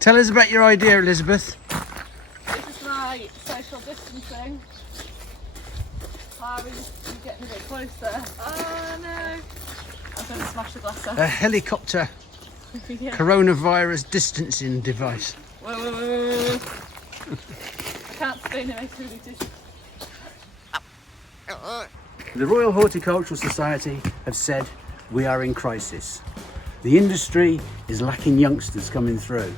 Tell us about your idea, Elizabeth. This is my social distancing. Harry's getting a bit closer. Oh no! I'm going to smash the glass off. A helicopter Yeah. coronavirus distancing device. Whoa, whoa, whoa, whoa. I can't stay near my food. The Royal Horticultural Society have said we are in crisis. The industry is lacking youngsters coming through.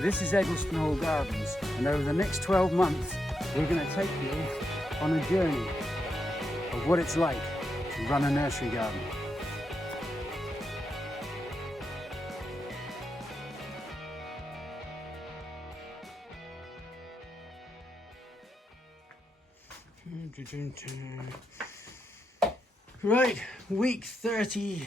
This is Eggleston Hall Gardens, and over the next 12 months we're going to take you on a journey of what it's like to run a nursery garden. Right, week 30.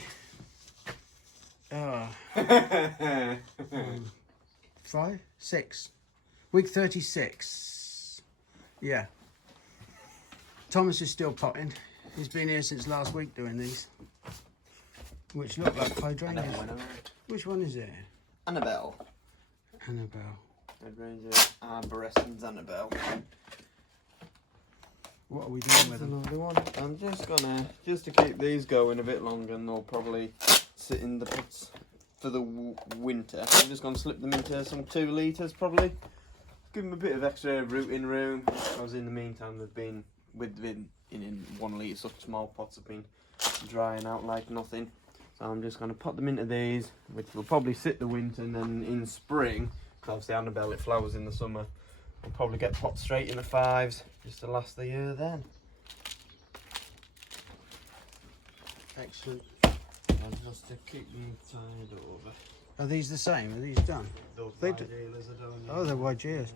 6. Week 36. Yeah. Thomas is still potting. He's been here since last week doing these, which look like hydrangeas. Which one is it? Annabelle. Annabelle. Hydrangea arborescens Annabelle. What are we doing with them? Another one. I'm just gonna, just to keep these going a bit longer, and they'll probably sit in the pots for the winter. I'm just gonna slip them into some 2 litres probably. Give them a bit of extra rooting room. Because in the meantime they've been in 1 litre such small pots have been drying out like nothing. So I'm just gonna put them into these, which will probably sit the winter, and then in spring, because obviously Annabelle it flowers in the summer, we'll probably get pots straight in the 5s just to last the year then. Excellent. And just to keep them tied over. Are these the same? Are these done? Those They white do- ears are done. Oh, they're Variegated.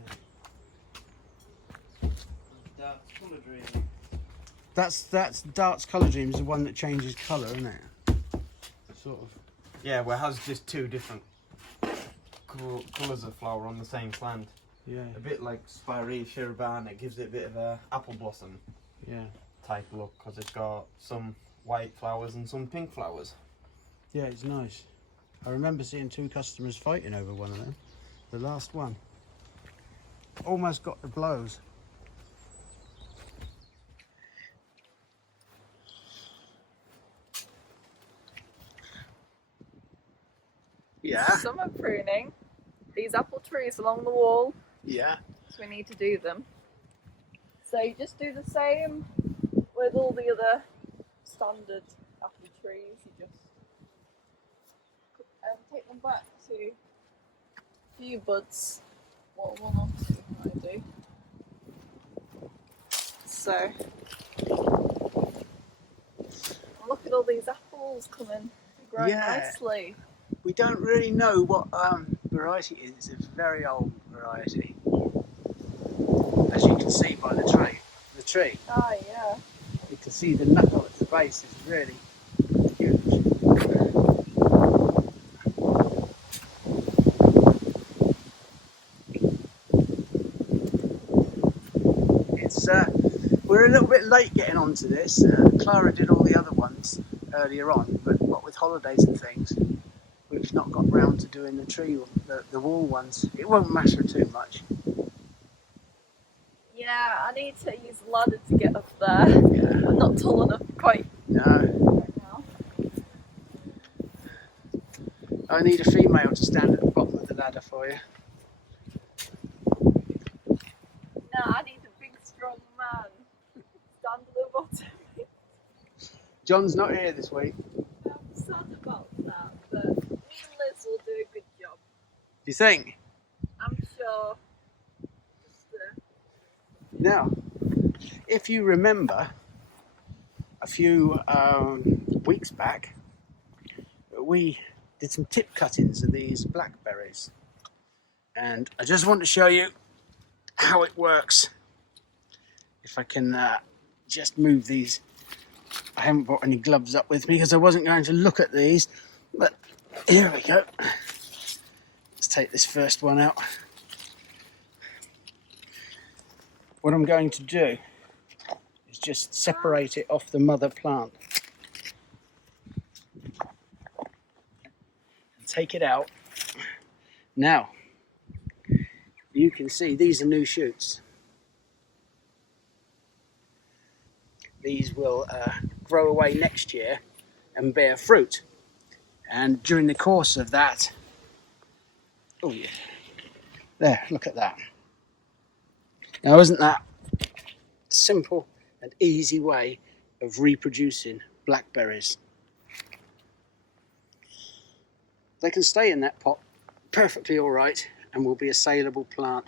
That's colour dream. That's Dart's Colour Dream is the one that changes colour, isn't it? Sort of. Yeah, well, it has just 2 different colours of flower on the same plant. Yeah. A bit like Spirea urbana, it gives it a bit of a apple blossom Yeah. type look, because it's got some white flowers and some pink flowers. Yeah, it's nice. I remember seeing 2 customers fighting over one of them. The last one. Almost got the blows. Yeah. Summer pruning. These apple trees along the wall. Yeah. So we need to do them. So you just do the same with all the other standard apple trees. You just take them back to a few buds. Well, 1 or 2 I do. So look at all these apples coming, growing Yeah. nicely. We don't really know what variety it is. It's a very old variety, as you can see by the tree. The tree. Ah, yeah. You can see the knuckle at the base is really huge. It's we're a little bit late getting onto this. Clara did all the other ones earlier on, but what with holidays and things, we've not got round to doing the tree, the wall ones. It won't matter too much. Yeah, I need to use a ladder to get up there. Yeah. I'm not tall enough quite No, right now. I need a female to stand at the bottom of the ladder for you. No, I need a big strong man. Stand at the bottom. John's not here this week. Do I'm sad about that, but me and Liz will do a good job. you think? I'm sure. Just, Now, if you remember, a few weeks back, we did some tip cuttings of these blackberries, and I just want to show you how it works. If I can just move these. I haven't brought any gloves up with me because I wasn't going to look at these, but here we go. Let's take this first one out. What I'm going to do is just separate it off the mother plant and take it out. Now, you can see these are new shoots. These will grow away next year and bear fruit. And during the course of that, oh yeah, there, look at that. Now, isn't that simple and easy way of reproducing blackberries? They can stay in that pot perfectly all right and will be a saleable plant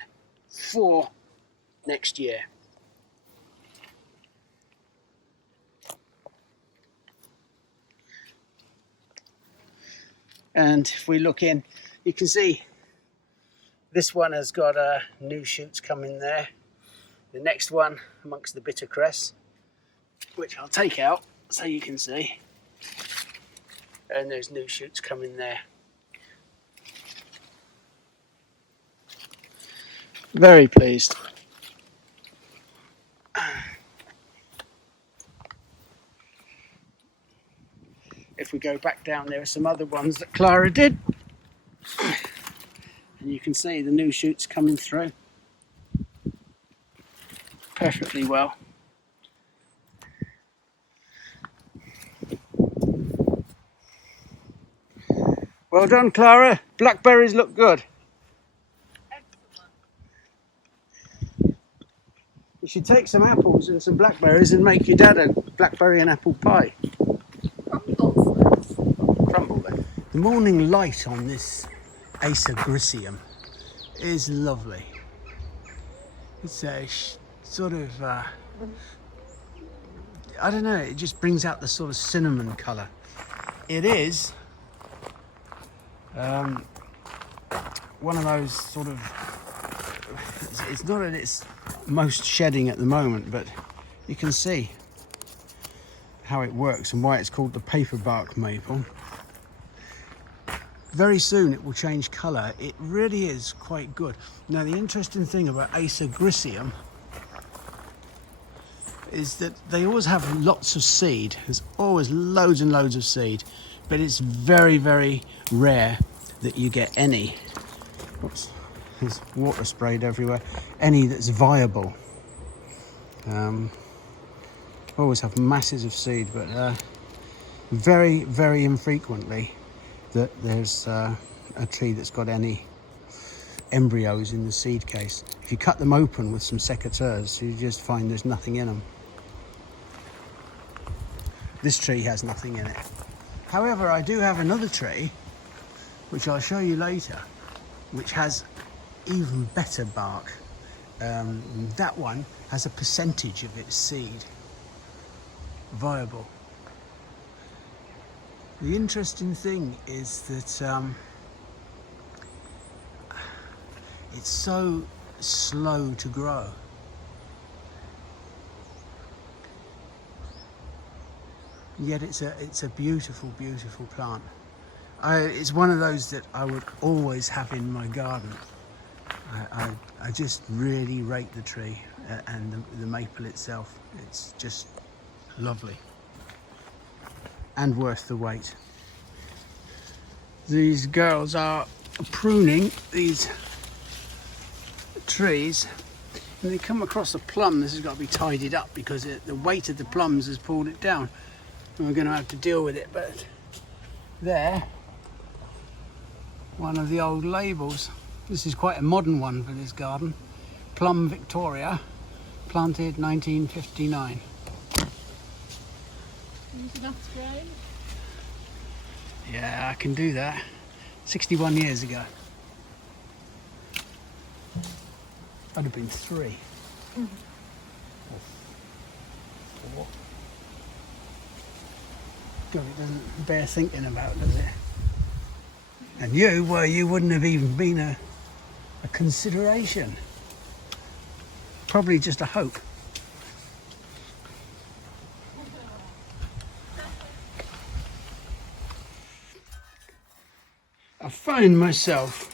for next year. And if we look in, you can see this one has got new shoots coming there. The next one amongst the bitter cress, which I'll take out so you can see. And there's new shoots coming there. Very pleased. If we go back down, there are some other ones that Clara did. And you can see the new shoots coming through perfectly well. Well done, Clara. Blackberries look good. Excellent. You should take some apples and some blackberries and make your dad a blackberry and apple pie. Crumble then. The morning light on this Syringium is lovely. It's a sort of, I don't know, it just brings out the sort of cinnamon colour. It is one of those sort of, it's not at its most shedding at the moment, but you can see how it works and why it's called the paperbark maple. Very soon it will change colour. It really is quite good. Now, the interesting thing about Syringium is that they always have lots of seed. There's always loads and loads of seed, but it's very, very rare that you get any. Oops, there's water sprayed everywhere. Any that's viable. Always have masses of seed, but very, very infrequently that there's a tree that's got any embryos in the seed case. If you cut them open with some secateurs, you just find there's nothing in them. This tree has nothing in it. However, I do have another tree, which I'll show you later, which has even better bark. That one has a percentage of its seed viable. The interesting thing is that it's so slow to grow. Yet it's a beautiful, beautiful plant. It's one of those that I would always have in my garden. I just really rate the tree and the maple itself. It's just lovely and worth the wait. These girls are pruning these trees, and they come across a plum. This has got to be tidied up because the weight of the plums has pulled it down, and we're going to have to deal with it. But there, one of the old labels. This is quite a modern one for this garden. Plum Victoria, planted 1959. That's great. Yeah, I can do that. 61 years ago. I'd have been 3. Or 4. God, it doesn't bear thinking about, does it? And you, well, you wouldn't have even been a consideration. Probably just a hope. I find myself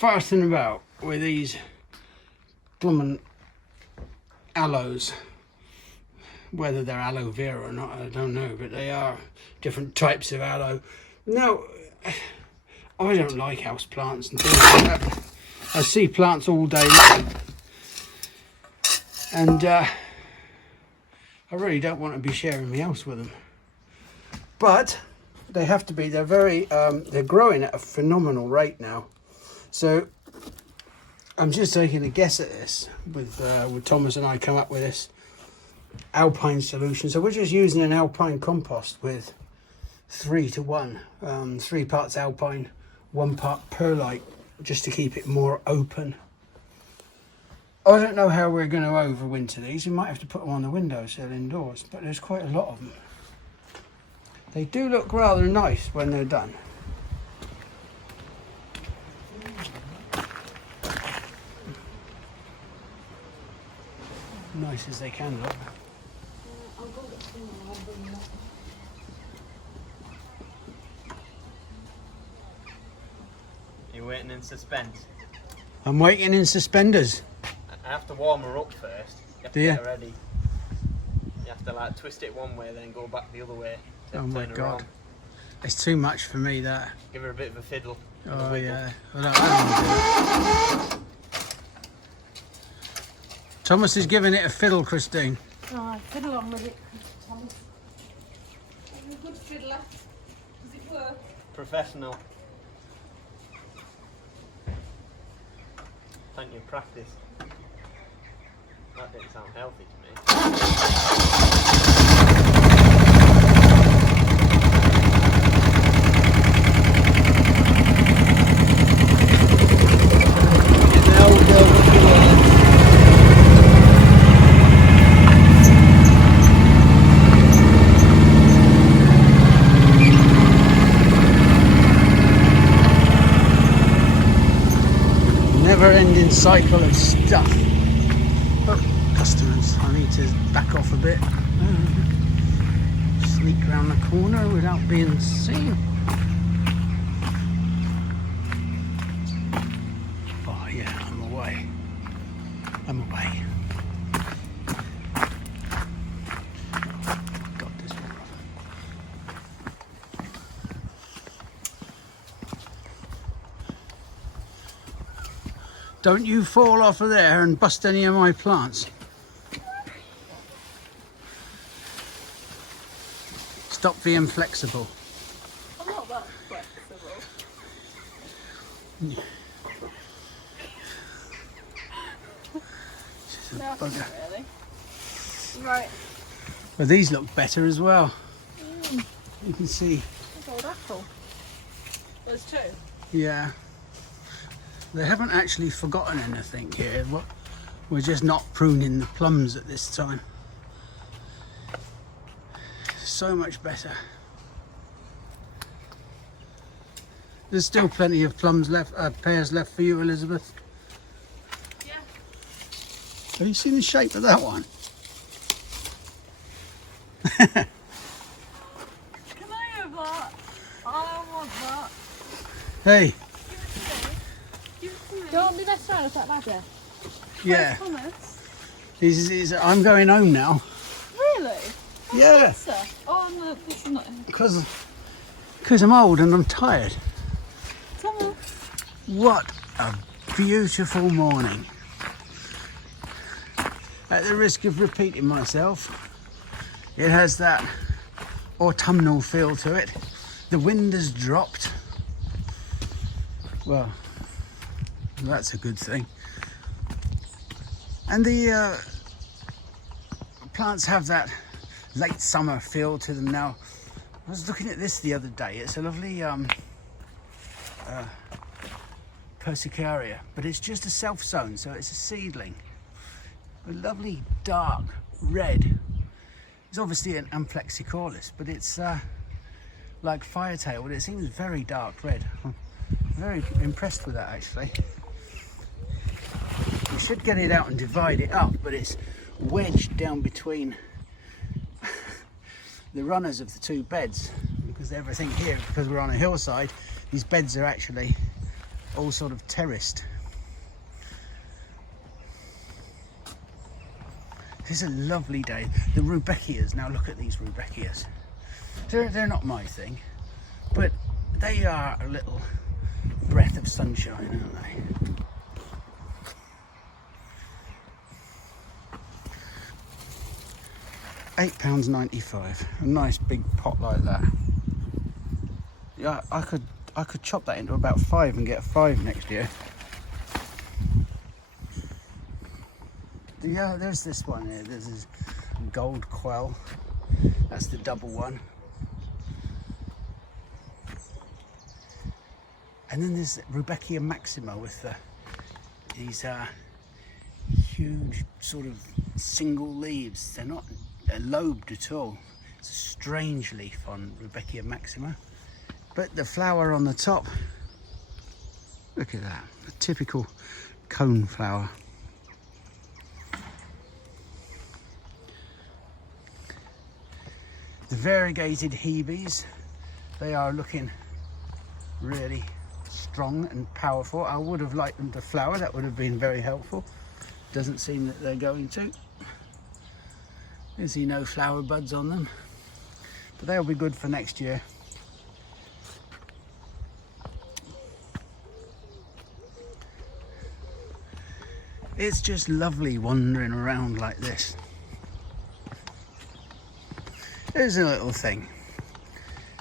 farting about with these Plum and Aloes. Whether they're aloe vera or not, I don't know, but they are different types of aloe. Now, I don't like house plants and things like that. I see plants all day long, and I really don't want to be sharing my house with them. But they have to be. They're very. They're growing at a phenomenal rate now. So I'm just taking a guess at this with Thomas and I come up with this alpine solution. So we're just using an alpine compost with 3 to 1, 3 parts alpine, 1 part perlite, just to keep it more open. I don't know how we're going to overwinter these. We might have to put them on the windowsill indoors, but there's quite a lot of them. They do look rather nice when they're done. Nice as they can look. You're waiting in suspense. I'm waiting in suspenders. I have to warm her up first. You have to get her ready. You have to like twist it one way, then go back the other way. Oh my turn her God. on. It's too much for me, that. Give her a bit of a fiddle. Oh yeah. I don't want to do it. Thomas is giving it a fiddle, Christine. Oh, fiddle on with it, Thomas. Are you a good fiddler? Does it work? Professional. Plenty of practice. That didn't sound healthy to me. Never-ending cycle of stuff. Oh, customers, I need to back off a bit. Sneak around the corner without being seen. Oh yeah, I'm away. I'm away. Got this one. Don't you fall off of there and bust any of my plants. Stop being flexible. I'm not that flexible. She's a No, bugger. really. Right. Well, these look better as well. You can see. There's old apple. There's 2. Yeah. They haven't actually forgotten anything here. We're just not pruning the plums at this time. So much better. There's still plenty of plums left, pears left for you, Elizabeth. Yeah. Have you seen the shape of that one? Can I have that? I want that. Hey. Don't be messing around with that ladder. Yeah. Where's Thomas? I'm going home now. Really? Yeah. Oh no, this is not. Because I'm old and I'm tired. Thomas. What a beautiful morning. At the risk of repeating myself, it has that autumnal feel to it. The wind has dropped. Well, that's a good thing. And the plants have that late summer feel to them now. I was looking at this the other day. It's a lovely Persicaria, but it's just a self-sown, so it's a seedling. A lovely dark red. It's obviously an Amplexicaulis, but it's like firetail, but it seems very dark red. I'm very impressed with that actually. We should get it out and divide it up, but it's wedged down between the runners of the two beds, because everything here, because we're on a hillside, these beds are actually all sort of terraced. This is a lovely day. The Rubeckias, now look at these Rubeckias. They're not my thing, but they are a little breath of sunshine, aren't they? £8.95. A nice big pot like that. Yeah, I could chop that into about 5 and get 5 next year. Yeah, there's this one here. There's this gold quell. That's the double one. And then there's Rubeckia maxima with these huge sort of single leaves. They're not lobed at all. It's a strange leaf on Rubeckia maxima. But the flower on the top, look at that, a typical cone flower. The variegated Hebes, they are looking really strong and powerful. I would have liked them to flower, that would have been very helpful. Doesn't seem that they're going to. You see no flower buds on them, but they'll be good for next year. It's just lovely wandering around like this. Here's a little thing,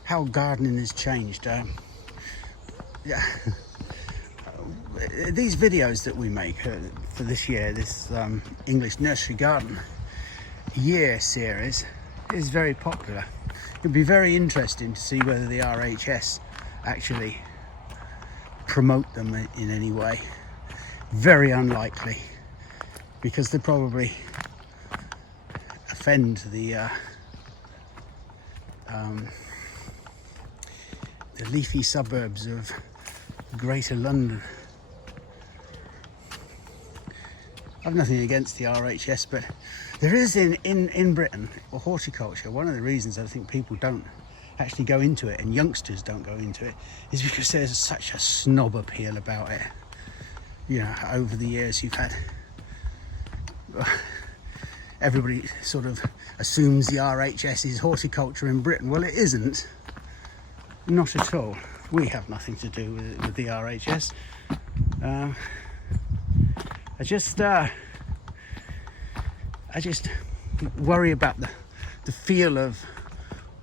how gardening has changed. These videos that we make for this year, this English nursery garden year series is very popular. It'd be very interesting to see whether the RHS actually promote them in any way. Very unlikely, because they probably offend the leafy suburbs of Greater London. I've nothing against the RHS, but there is in Britain, or horticulture, one of the reasons I think people don't actually go into it, and youngsters don't go into it, is because there's such a snob appeal about it. You know, over the years you've had, everybody sort of assumes the RHS is horticulture in Britain. Well, it isn't. Not at all. We have nothing to do with the RHS. I just worry about the feel of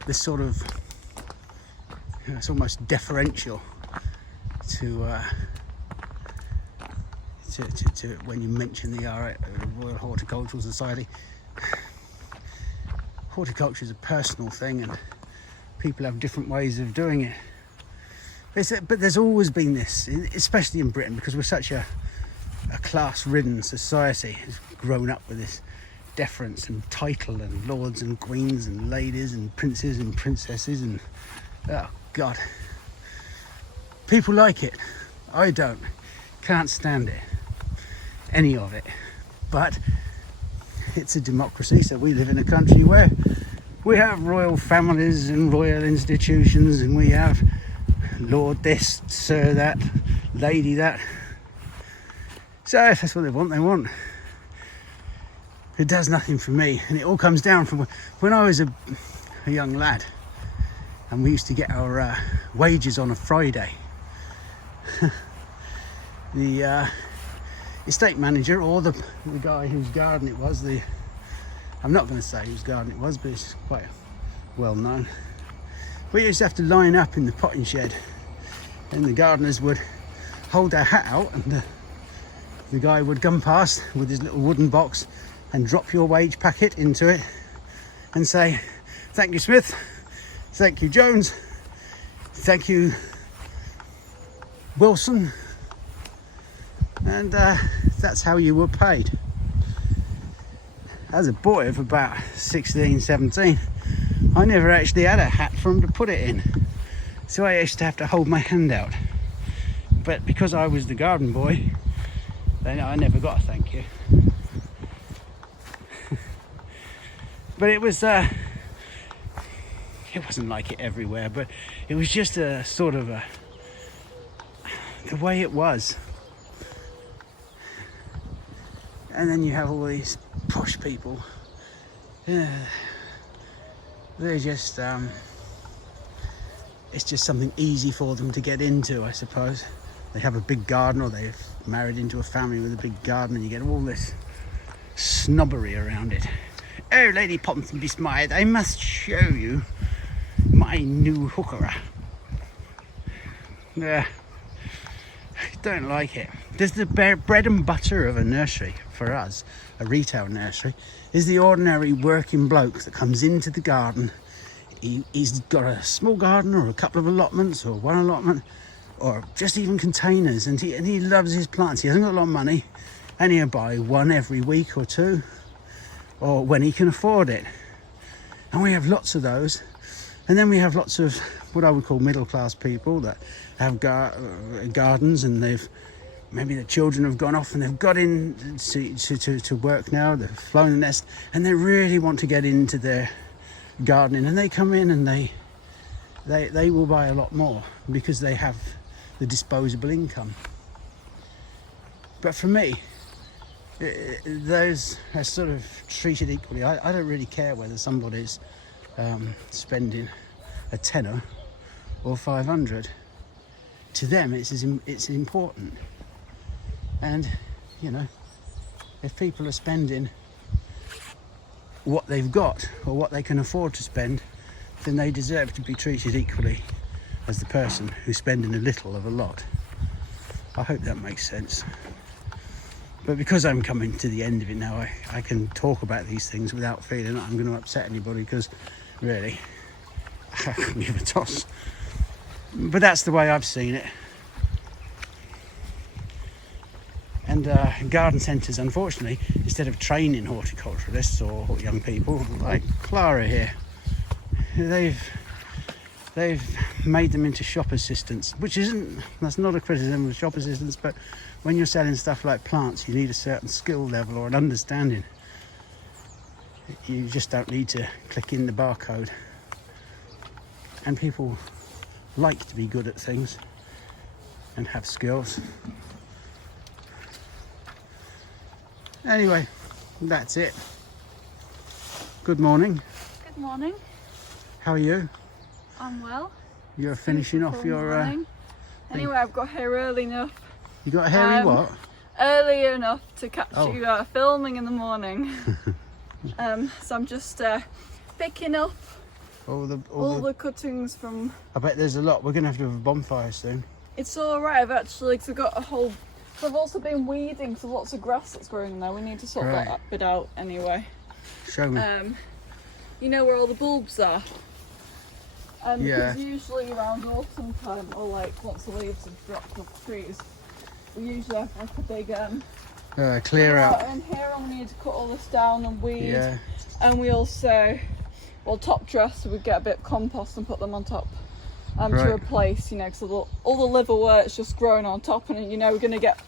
this sort of, you know, it's almost deferential to when you mention the Royal Horticultural Society. Horticulture is a personal thing, and people have different ways of doing it. But there's always been this, especially in Britain, because we're such a class-ridden society. It's grown up with this deference and title and lords and queens and ladies and princes and princesses, and oh God, people like it. I don't, can't stand it, any of it. But it's a democracy, so we live in a country where we have royal families and royal institutions, and we have lord this, sir that, lady that. So if that's what they want, they want. It does nothing for me, and it all comes down from when I was a young lad, and we used to get our wages on a Friday. The estate manager, or the guy whose garden it was, I'm not going to say whose garden it was, but it's quite well known. We used to have to line up in the potting shed, and the gardeners would hold their hat out, and the guy would come past with his little wooden box and drop your wage packet into it and say, "Thank you, Smith, thank you, Jones, thank you, Wilson," and that's how you were paid. As a boy of about 16, 17, I never actually had a hat for him to put it in. So I used to have to hold my hand out. But because I was the garden boy, then I never got a thank you. But it wasn't like it everywhere, but it was just a sort of the way it was. And then you have all these posh people. They're just it's just something easy for them to get into, I suppose. They have a big garden, or they've married into a family with a big garden, and you get all this snobbery around it. Oh, Lady Ponsonby Smythe, I must show you my new hookerer. I don't like it. There's the bread and butter of a nursery for us, a retail nursery, is the ordinary working bloke that comes into the garden. He's got a small garden, or a couple of allotments, or one allotment, or just even containers, and he loves his plants. He hasn't got a lot of money, and he'll buy one every week or two, or when he can afford it. And we have lots of those. And then we have lots of what I would call middle class people that have gardens, and maybe the children have gone off and they've got in to work now, they've flown the nest, and they really want to get into their gardening, and they come in and they will buy a lot more because they have the disposable income. But for me, those are sort of treated equally. I don't really care whether somebody's spending a tenner or 500. To them, it's important. And you know, if people are spending what they've got or what they can afford to spend, then they deserve to be treated equally as the person who's spending a little of a lot. I hope that makes sense. But because I'm coming to the end of it now, I can talk about these things without feeling that I'm going to upset anybody, because really, I couldn't give a toss. But that's the way I've seen it. And garden centres, unfortunately, instead of training horticulturalists or young people like Clara here, they've made them into shop assistants, that's not a criticism of shop assistants, but when you're selling stuff like plants, you need a certain skill level or an understanding. You just don't need to click in the barcode. And people like to be good at things and have skills. Anyway, that's it. Good morning. Good morning. How are you? I'm well. You're finishing off your... Anyway, I've got here early enough. You got a hairy what? Early enough to catch you Oh. filming in the morning. So I'm just picking up all the cuttings from... I bet there's a lot. We're going to have a bonfire soon. It's alright, I've actually got a whole... I've also been weeding, so lots of grass that's growing there. We need to sort that bit out anyway. Show me. You know where all the bulbs are? Yeah. Because usually around autumn time, or like once the leaves have dropped off trees, we usually have like a big clear out. And here we need to cut all this down and weed. Yeah. And we also, top dress, so we get a bit of compost and put them on top to replace, because all the liverwort's just growing on top, and we're going to get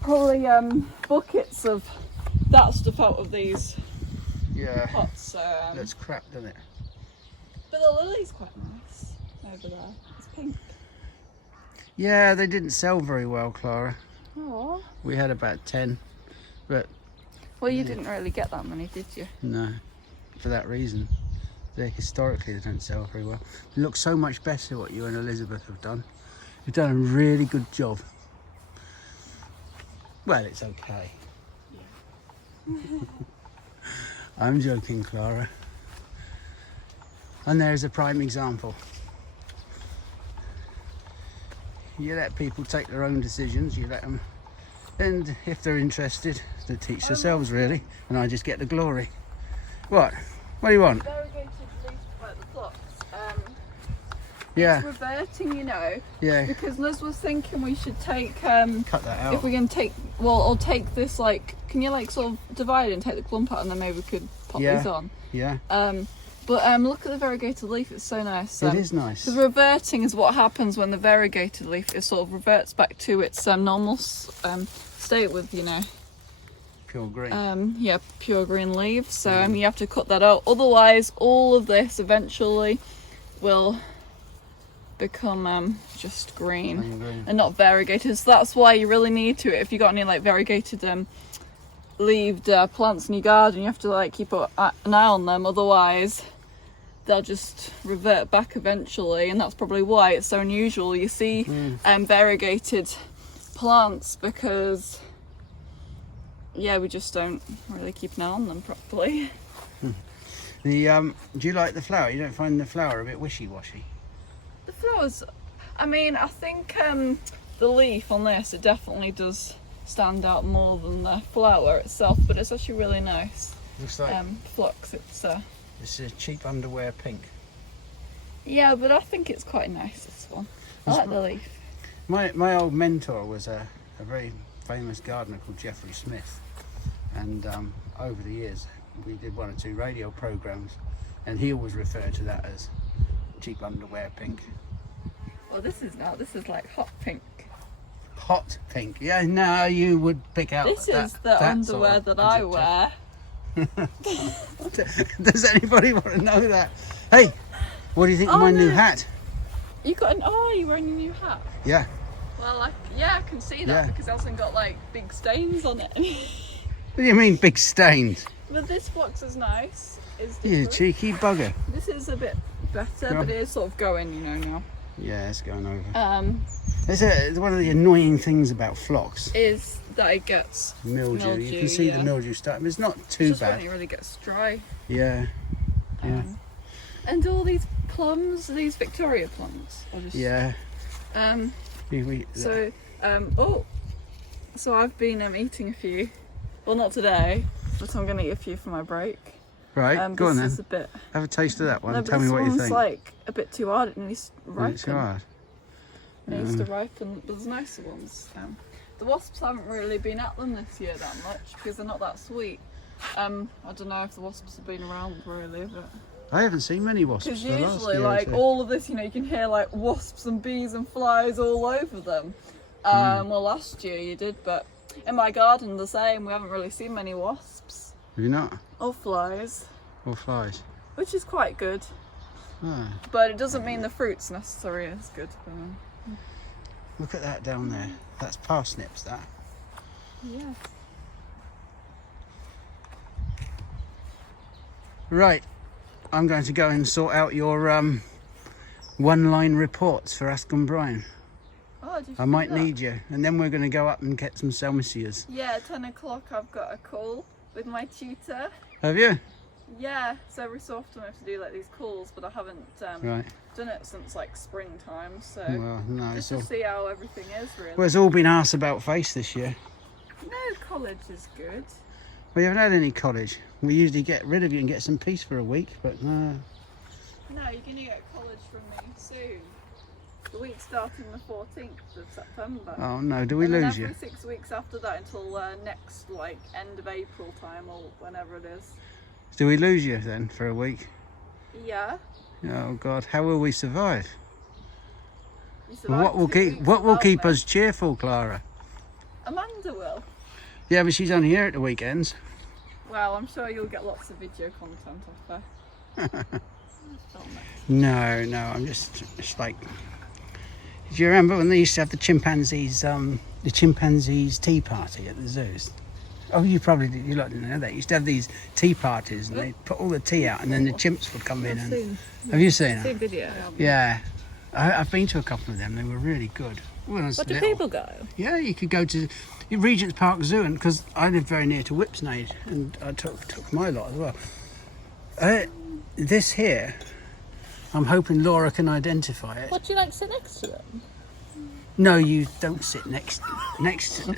probably buckets of that stuff out of these pots. Looks crap, doesn't it? But the lily's quite nice over there. It's pink. Yeah, they didn't sell very well, Clara. Oh. We had about 10, but... Well, you didn't really get that many, did you? No, for that reason. Historically, they don't sell very well. It looks so much better what you and Elizabeth have done. You've done a really good job. Well, it's okay. Yeah. I'm joking, Clara. And there's a prime example. You let people take their own decisions, you let them, and if they're interested, they teach themselves really, and I just get the glory. What do you want? Variegated leaf like the plots. Yeah. It's reverting, Yeah. because Liz was thinking we should take Cut that out. if we can take or take this, like, can you sort of divide it and take the clump out, and then maybe we could pop these on. Yeah. But look at the variegated leaf, it's so nice. It is nice. Because reverting is what happens when the variegated leaf is sort of reverts back to its normal state with, you know, Pure green. yeah, pure green leaves. So you have to cut that out. Otherwise, all of this eventually will become just green and not variegated. So that's why you really need to, if you got any like variegated leaved plants in your garden, you have to like keep an eye on them. Otherwise, they'll just revert back eventually, and that's probably why it's so unusual. You see variegated plants because, yeah, we just don't really keep an eye on them properly. Do you like the flower? You don't find the flower a bit wishy-washy? The flowers, I mean, I think the leaf on this, it definitely does stand out more than the flower itself, but it's actually really nice. Looks like flux. It's a cheap underwear pink. yeah, but I think it's quite nice, this one. I like the leaf. My old mentor was a very famous gardener called Geoffrey Smith, and over the years we did 1 or 2 radio programs, and he always referred to that as cheap underwear pink. Well, this is not. This is like hot pink. Hot pink. Yeah, no, you would pick out. This is the underwear that I wear. Does anybody want to know that? Hey, what do you think of my new hat? You got an? Oh, you're wearing a new hat. Yeah. Well, I can see that because it hasn't got like big stains on it. What do you mean big stains? But this box is nice. You cheeky bugger. This is a bit better, but it is sort of going, you know, now. Yeah, it's going over. It's one of the annoying things about phlox is that it gets mildew. You can see the mildew starting. It's not too just bad. When it really gets dry. Yeah. Yeah. And all these plums, these Victoria plums. Yeah. So I've been eating a few. Well, not today, but I'm going to eat a few for my break. Right, go on then. A bit... Have a taste of that one. No, Tell me what you think. This one's like a bit too hard. It needs to ripen. It's hard. It needs to ripen, but there's nicer ones. The wasps haven't really been at them this year that much because they're not that sweet. I don't know if the wasps have been around really, but I haven't seen many wasps. Because usually, like all of this, you know, you can hear like wasps and bees and flies all over them. Well, last year you did, but in my garden the same. We haven't really seen many wasps. Have you not? Or flies. Or flies. Which is quite good. Ah. But it doesn't mean the fruit's necessarily as good. Look at that down there. That's parsnips, that. Yeah. Right. I'm going to go and sort out your one-line reports for Ask and Brian. Oh, did you I might need you. And then we're going to go up and get some Salmisias. Yeah, at 10 o'clock I've got a call with my tutor. Have you? Yeah, so every so often I have to do like these calls, but I haven't done it since like springtime, so well, no, just to see how everything is really. Well, it's all been arse about face this year. No, college is good. We haven't had any college. We usually get rid of you and get some peace for a week, but no. No, you're going to get college from me soon. The week starting the 14th of September. Oh no, do we lose you? Every 6 weeks after that until next like end of April time or whenever it is. Do we lose you then for a week? Yeah. Oh God, how will we survive? Well, what will keep us cheerful, Clara? Amanda will. Yeah, but she's only here at the weekends. Well, I'm sure you'll get lots of video content off her. No, I'm just like. Do you remember when they used to have the chimpanzees tea party at the zoos? Oh, you probably did. You didn't know that. You used to have these tea parties, and they put all the tea out, and then the chimps would come in. Have you seen it? Seen video. Yeah, I've been to a couple of them. They were really good. But do people go? Yeah, you could go to Regent's Park Zoo, and because I live very near to Whipsnade, and I took my lot as well. This here, I'm hoping Laura can identify it. What, do you like to sit next to them? No, you don't sit next to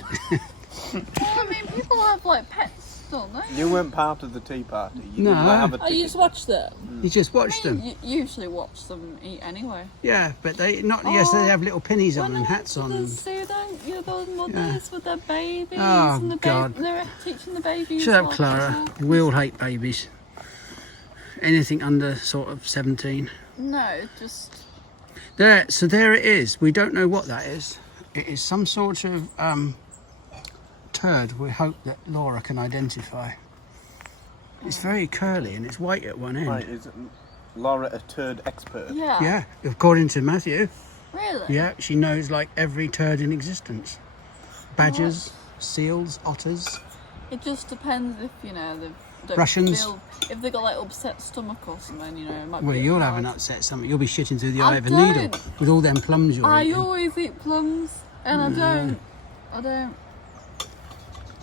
Well, I mean, people have like pets, don't they? You weren't part of the tea party. You No. didn't have a ticket. You just watch them? You just watch them. You usually watch them eat anyway. Yeah, but they yes, they have little pinnies on and hats on. The zoo, don't you? Those mothers with their babies Oh, and the God. they're teaching the babies. Shut up, Clara. We all hate babies. anything under sort of 17. No, just There, so there it is. We don't know what that is. It is some sort of turd we hope that Laura can identify. It's very curly and it's white at one end. Right, is Laura a turd expert? yeah. Yeah, according to Matthew. Really? Yeah, she knows like every turd in existence. Badgers, seals, otters. It just depends if you know they don't Russians. feel, if they got like upset stomach or something. You know, it might Well, be you'll have hard. an upset stomach. You'll be shitting through the eye I of a needle don't. with all them plums you're I eating. always eat plums, and I don't.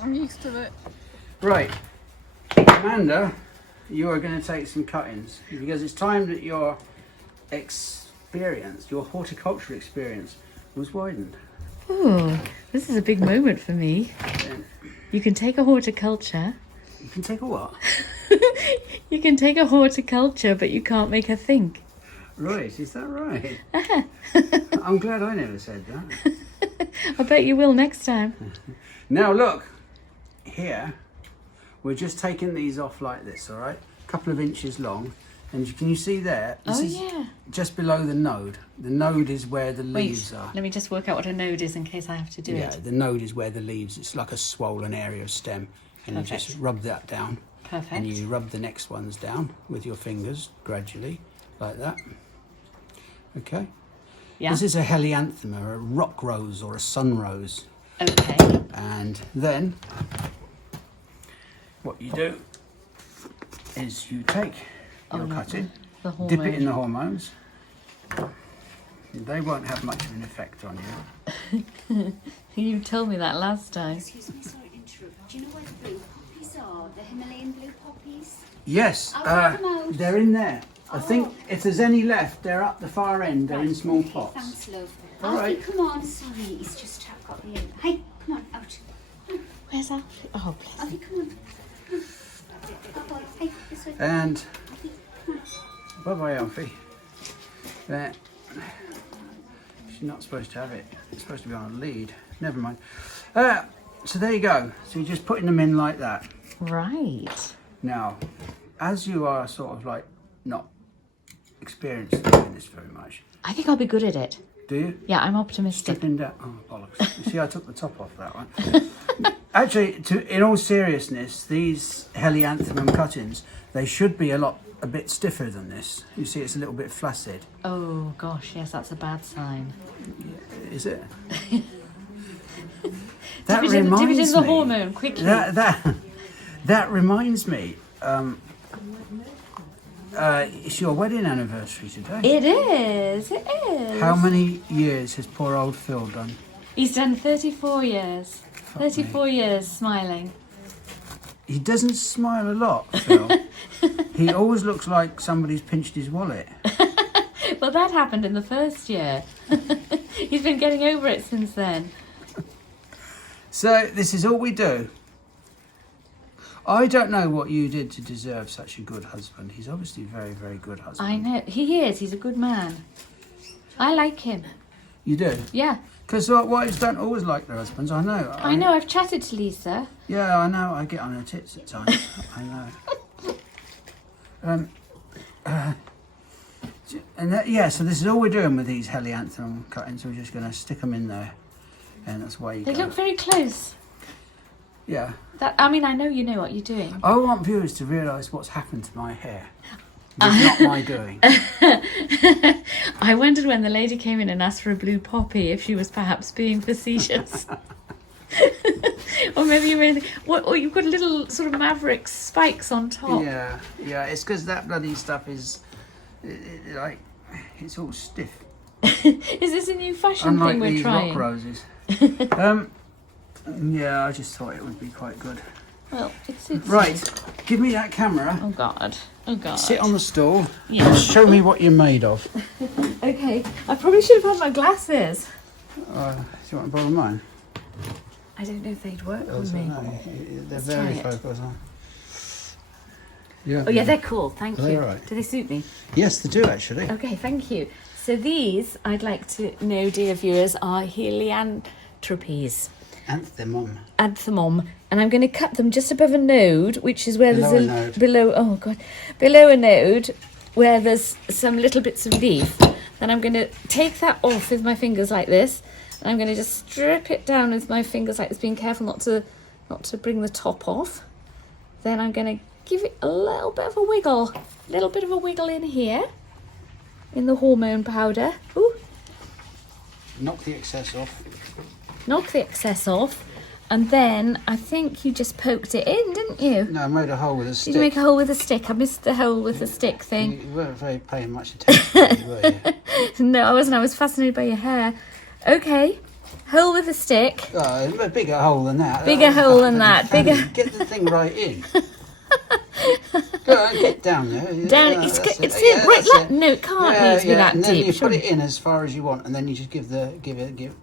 I'm used to it. Right, Amanda, you are going to take some cuttings because it's time that your experience, your horticulture experience, was widened. Oh, this is a big moment for me. You can take a horticulture. You can take a what? You can take a horticulture, but you can't make her think. Right, is that right? I'm glad I never said that. I bet you will next time. Now look, here, we're just taking these off like this, all right? A couple of inches long. And can you see there? This Oh, is yeah. just below the node. The node is where the leaves are. Let me just work out what a node is in case I have to do Yeah, it. the node is where the leaves, it's like a swollen area of stem. And you Perfect. just rub that down. Perfect. And you rub the next ones down with your fingers gradually, like that. Okay. Yeah. This is a helianthemum, or a rock rose, or a sunrose. Okay. And then what you do is you take your cutting, The dip it in hormone. the hormones. They won't have much of an effect on you. You told me that last time. Excuse me, sorry to interrupt. Do you know where the blue poppies are? The Himalayan blue poppies? Yes, I'll get them out. they're in there. I think if there's any left, they're up the far end. They're in small pots. Thanks, love. All Alfie, right. come on. Sorry, it's just I've got you. Hey, come on, out. Where's Alfie? Oh, bless him. Alfie, come on. Good boy. Hey, this way. And Alfie, come on. bye-bye, Alfie. There. She's not supposed to have it. It's supposed to be on a lead. Never mind. So there you go. So you're just putting them in like that. Right. Now, as you are sort of like not experienced in doing this very much, I think I'll be good at it. do you? Yeah, I'm optimistic. Stepping down. Oh, bollocks. You see, I took the top off that one. Actually, in all seriousness, these helianthemum cuttings, they should be a bit stiffer than this. You see, it's a little bit flaccid. Oh, gosh, yes, that's a bad sign. Is it? Dip it in the hormone, quickly. That reminds me. It's your wedding anniversary today. It is. How many years has poor old Phil done? He's done 34 years. 34 years smiling. He doesn't smile a lot, Phil. He always looks like somebody's pinched his wallet. Well, that happened in the first year. He's been getting over it since then. So this is all we do. I don't know what you did to deserve such a good husband. He's obviously a very, very good husband. I know. He is. He's a good man. I like him. You do? Yeah. Because wives don't always like their husbands, I know. I know. I've chatted to Lisa. Yeah, I know. I get on her tits at times. I know. So this is all we're doing with these helianthemum cuttings. We're just going to stick them in there. And that's why you They go. look very close. Yeah. I know you know what you're doing. I want viewers to realise what's happened to my hair. It's not my doing. I wondered when the lady came in and asked for a blue poppy if she was perhaps being facetious. Or maybe you made or you've got little sort of maverick spikes on top. Yeah. It's because that bloody stuff is like it's all stiff. Is this a new fashion Unlike thing we're these trying? rock roses. Yeah, I just thought it would be quite good. Well, it suits me. Right, give me that camera. Oh God. Oh God. Sit on the stool Yeah. and show me what you're made of. Okay. I probably should have had my glasses. Do you want to borrow mine? I don't know if they'd work on No, me. they're Let's very try it. focused. Yeah. Oh yeah, they're cool. Thank Are they you. all right? Do they suit me? Yes, they do actually. Okay, thank you. So these, I'd like to know, dear viewers, are helianthropes. Helianthemum, and I'm going to cut them just above a node, which is where Below there's a node. below a node where there's some little bits of leaf. Then I'm going to take that off with my fingers like this, and I'm going to just strip it down with my fingers like this, being careful not to bring the top off. Then I'm going to give it a little bit of a wiggle in here, in the hormone powder. Ooh. Knock the excess off. Knock the excess off, and then I think you just poked it in, didn't you? No, I made a hole with a stick. Did you make a hole with a stick? I missed the hole with the stick thing. You weren't very paying much attention, were you? No, I wasn't. I was fascinated by your hair. Okay, hole with a stick. Oh, a bigger hole than that. Bigger hole than that. Bigger. Get the thing right in. Go on, get down there. Down. Yeah, It's that's it's Yeah, it. Right, that's it. no, it can't need to be that and then deep. you Sure. put it in as far as you want, and then you just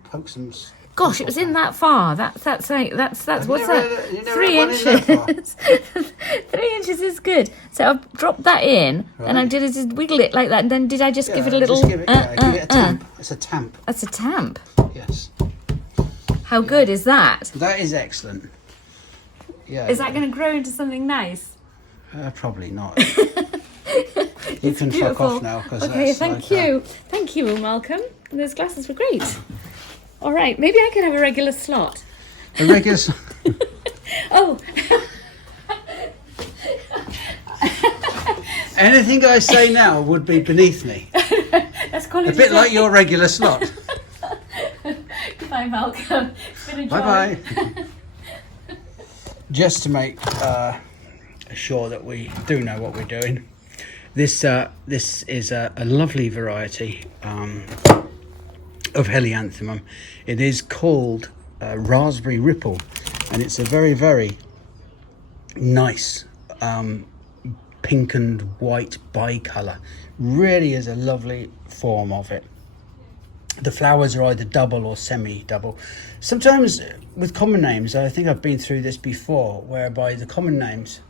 poke some. Gosh, it was in that far. That's what's never that? had- you never 3 had one in that far? inches. 3 inches is good. So I've dropped that in, and I did just wiggle it like that. And then did I just give it a little? Just give it a tamp. It's a tamp. That's a tamp. Yes. How good is that? That is excellent. Yeah. Is that going to grow into something nice? Probably not. You can fuck off now. Okay, thank you. Thank you, Malcolm. Those glasses were great. All right, maybe I can have a regular slot. A regular. Oh. Anything I say now would be beneath me. That's quality. A bit like your regular slot. Goodbye, Malcolm. It's been a joy. Bye bye. Just to make sure that we do know what we're doing, this is a lovely variety of helianthemum. It is called Raspberry Ripple, and it's a very, very nice pink and white bicolour. Really is a lovely form of it. The flowers are either double or semi-double. Sometimes with common names, I think I've been through this before, whereby the common names,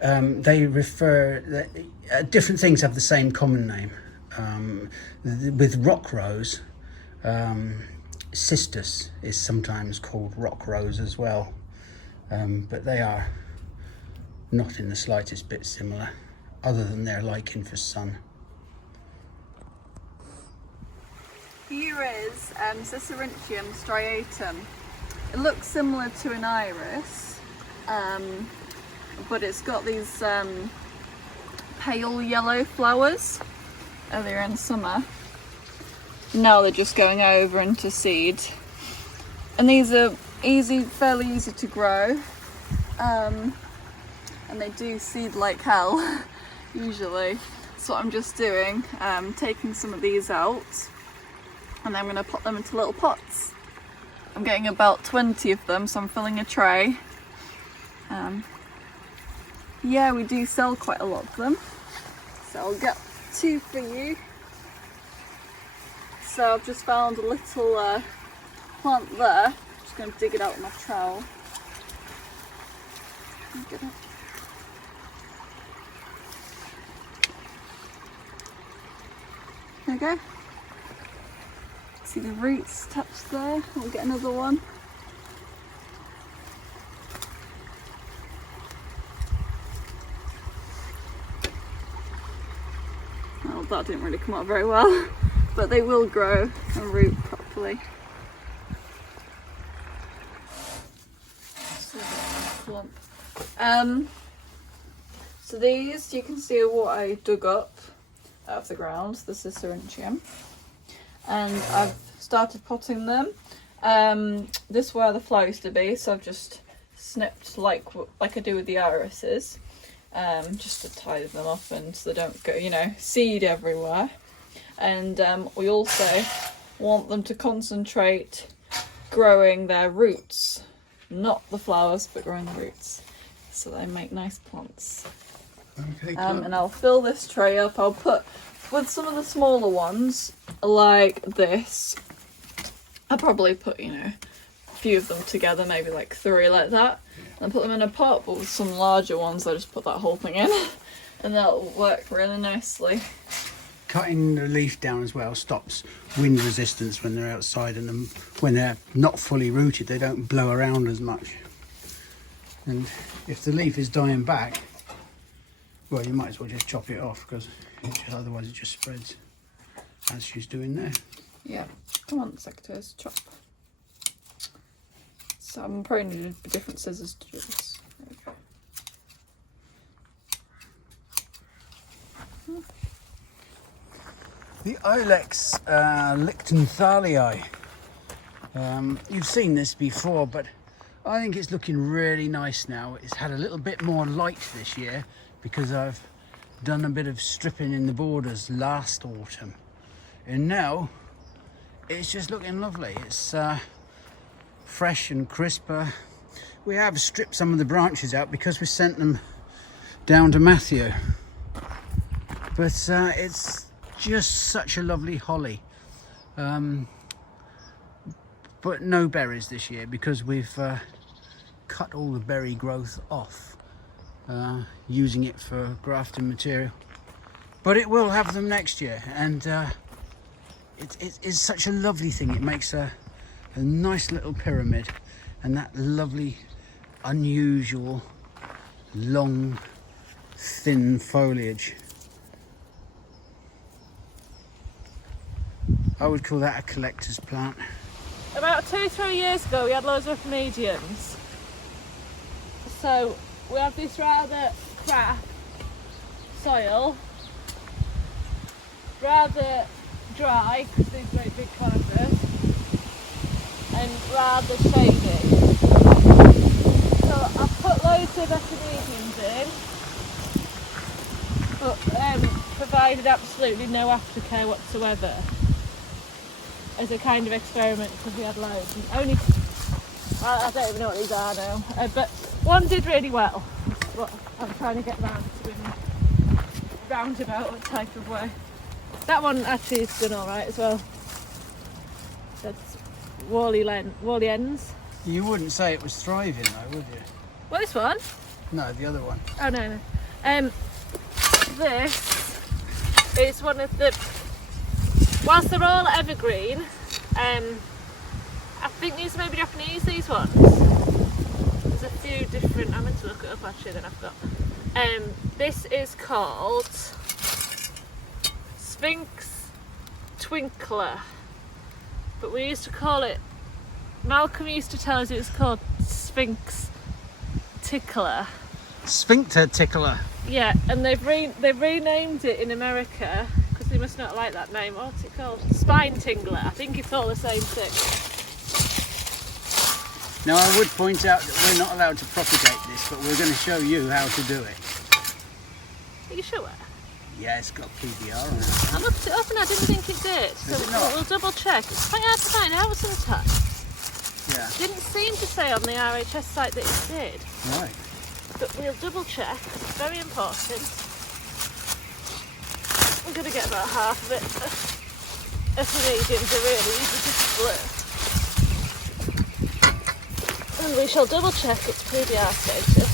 they refer, different things have the same common name. With rock rose, cistus is sometimes called rock rose as well, but they are not in the slightest bit similar, other than their liking for sun. Here is Syringium striatum. It looks similar to an iris, but it's got these pale yellow flowers earlier in summer. Now they're just going over into seed. And these are fairly easy to grow. And they do seed like hell, usually. So what I'm just doing, taking some of these out, and I'm going to put them into little pots. I'm getting about 20 of them, so I'm filling a tray. Yeah, we do sell quite a lot of them, so I'll get 2 for you. So I've just found a little plant there. I'm just going to dig it out with my trowel. Get it. There we go. See the roots touched there. We'll get another one. Well, that didn't really come out very well, but they will grow and root properly. So these you can see are what I dug up out of the ground. This is Syringium, and I've started potting them. This is where the flower used to be, so I've just snipped like I do with the irises, just to tidy them up and so they don't go, seed everywhere. And we also want them to concentrate growing their roots, not the flowers, but growing the roots, so they make nice plants. Okay, and I'll fill this tray up. I'll put, with some of the smaller ones like this, I'll probably put a few of them together, maybe like 3 like that, and put them in a pot. But with some larger ones I just put that whole thing in and that'll work really nicely. cutting the leaf down as well stops wind resistance when they're outside, and when they're not fully rooted they don't blow around as much. And if the leaf is dying back, well, you might as well just chop it off, because otherwise it just spreads, as she's doing there. Yeah, come on, secateurs, chop. So I'm probably needing different scissors to do this. There we go. The Ilex Lichtenthalii. You've seen this before, but I think it's looking really nice now. It's had a little bit more light this year because I've done a bit of stripping in the borders last autumn, and now it's just looking lovely. It's fresh and crisper. We have stripped some of the branches out because we sent them down to Matthew, but it's just such a lovely holly. But no berries this year because we've cut all the berry growth off, using it for grafting material. But it will have them next year, and it's such a lovely thing. It makes a nice little pyramid, and that lovely, unusual, long, thin foliage. I would call that a collector's plant. About 2-3 years ago we had loads of mediums. So we have this rather crap soil, rather dry because these great big conifers, and rather shady. So I've put loads of mediums in, but provided absolutely no aftercare whatsoever, as a kind of experiment, because we had loads. And only, well, I don't even know what these are now, but one did really well. That's what I'm trying to get round to in a roundabout type of way. That one actually has done alright as well. That's Wally ends. You wouldn't say it was thriving though, would you? What, this one? No, the other one. Oh no. This is one of the, whilst they're all evergreen, I think these may be Japanese, these ones. There's a few different, I meant to look it up actually, then I forgot. This is called Sphinx twinkler, but we used to call it, Malcolm used to tell us it was called Sphinx tickler. Sphincter tickler. Yeah, and they've renamed it in America because they must not like that name. What's it called? Spine tingler. I think it's all the same thing. Now I would point out that we're not allowed to propagate this, but we're going to show you how to do it. Are you sure? Yeah, it's got PBR on it. I looked it up and I didn't think it did. So Is it not? we'll double check. It's quite hard to find out sometimes. Yeah. Didn't seem to say on the RHS site that it did. Right. But we'll double check. It's very important. I'm going to get about half of it. Mediums are really easy to split. And we shall double check its PBR status.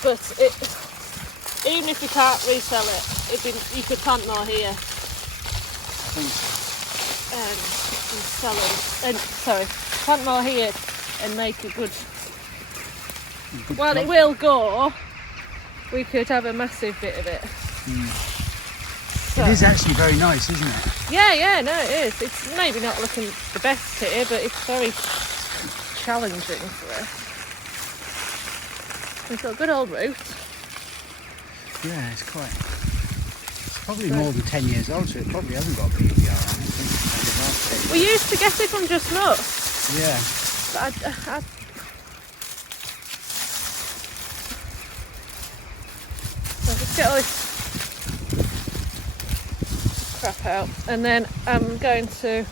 But even if you can't resell it, you could plant more here. And sell them. Plant more here and make a good. Well, it will go. We could have a massive bit of it. So, it is actually very nice, isn't it? yeah, no, it is. It's maybe not looking the best here, but it's very challenging for us. We've got a good old root. Yeah, it's quite. It's probably more than 10 years old, so it probably hasn't got PBR on it. We used to get it from Just Nuts. Yeah. But so just get all this crap out, and then I'm going to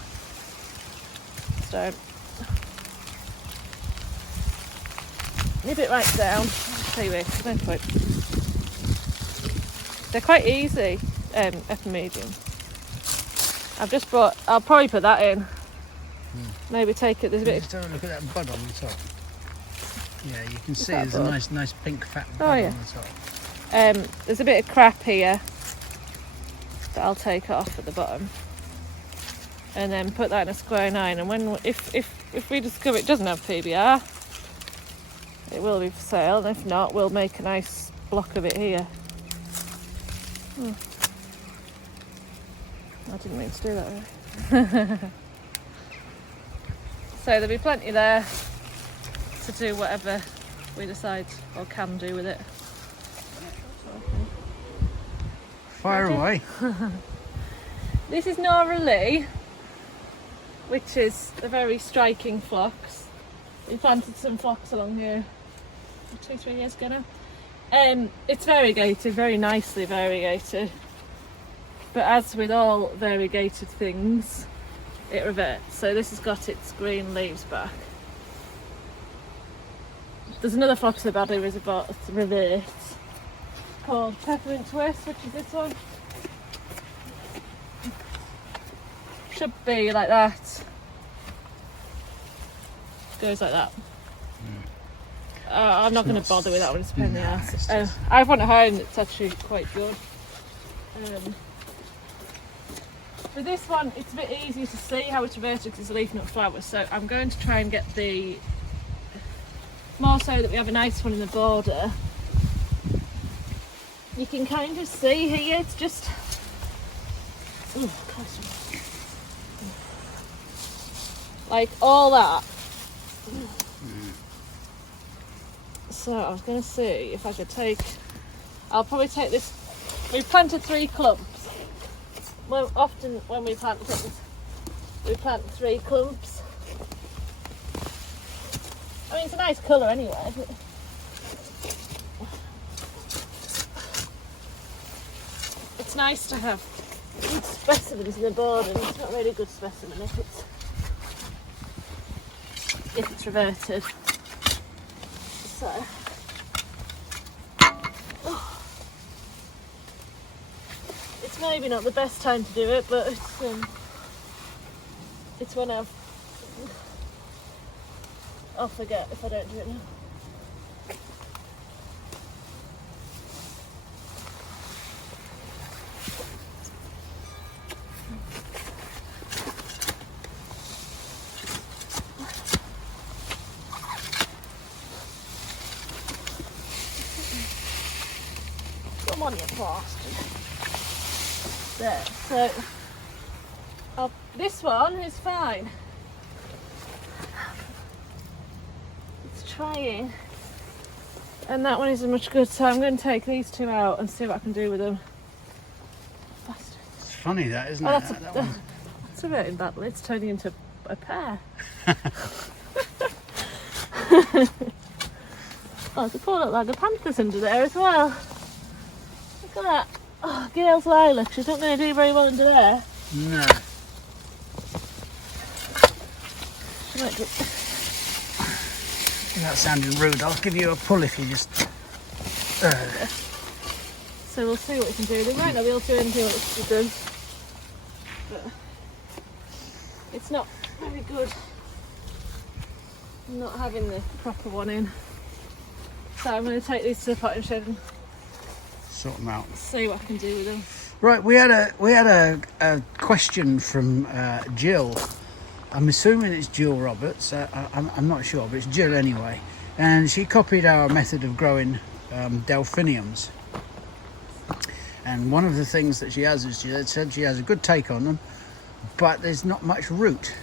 nib it right down. Anyway, no point. They're quite easy, medium. I'll probably put that in. Maybe take it. There's a bit. Just have a look at that bud on the top. Yeah, you can see that there's bud? a nice pink fat bud Oh, yeah. on the top. There's a bit of crap here. that I'll take off at the bottom, and then put that in a square 9. And when if we discover it doesn't have PBR, it will be for sale, and if not, we'll make a nice block of it here. I didn't mean to do that really. So there'll be plenty there to do whatever we decide or can do with it. Fire away. This is Nora Lee, which is a very striking phlox. We planted some phlox along here 2-3 years ago now. It's variegated, very nicely variegated. But as with all variegated things, it reverts. So this has got its green leaves back. There's another phlox about it reverts called Peppermint Twist, which is this one. Should be like that. Goes like that. I'm not going to bother with that one, it's a pain in the ass. I have one at home that's actually quite good. For this one, it's a bit easier to see how it's reverted because it's a leaf, not flower. So I'm going to try and get the, more so that we have a nice one in the border. You can kind of see here, it's just, oh, like all that. So I was going to see if I could take, I'll probably take this, we've planted 3 clumps. Well, often when we plant things, we plant 3 clumps. I mean, it's a nice colour anyway, isn't it? It's nice to have good specimens in the border, and it's not really a good specimen if it's reverted. So, it's maybe not the best time to do it, but it's when I'll forget if I don't do it now. Come on, you bastard. There, so this one is fine. It's trying, and that one isn't much good, so I'm going to take these 2 out and see what I can do with them. Bastard. It's funny that, isn't it? That's a bit in battle. It's turning into a pear. Oh, there's a poor little lag of panthers under there as well. Look at that. Oh, Gail's lilac. She's not going to do very well under there. No. She might do. Without sounding rude, I'll give you a pull if you just... So we'll see what we can do. They might not be able to do anything what it's to do. But it's not very good not having the proper one in. So I'm going to take these to the potting shed and sort them out. see what I can do with them. Right, we had a question from Jill. I'm assuming it's Jill Roberts. I'm not sure, but it's Jill anyway. And she copied our method of growing delphiniums. And one of the things that she has is she said she has a good take on them, but there's not much root.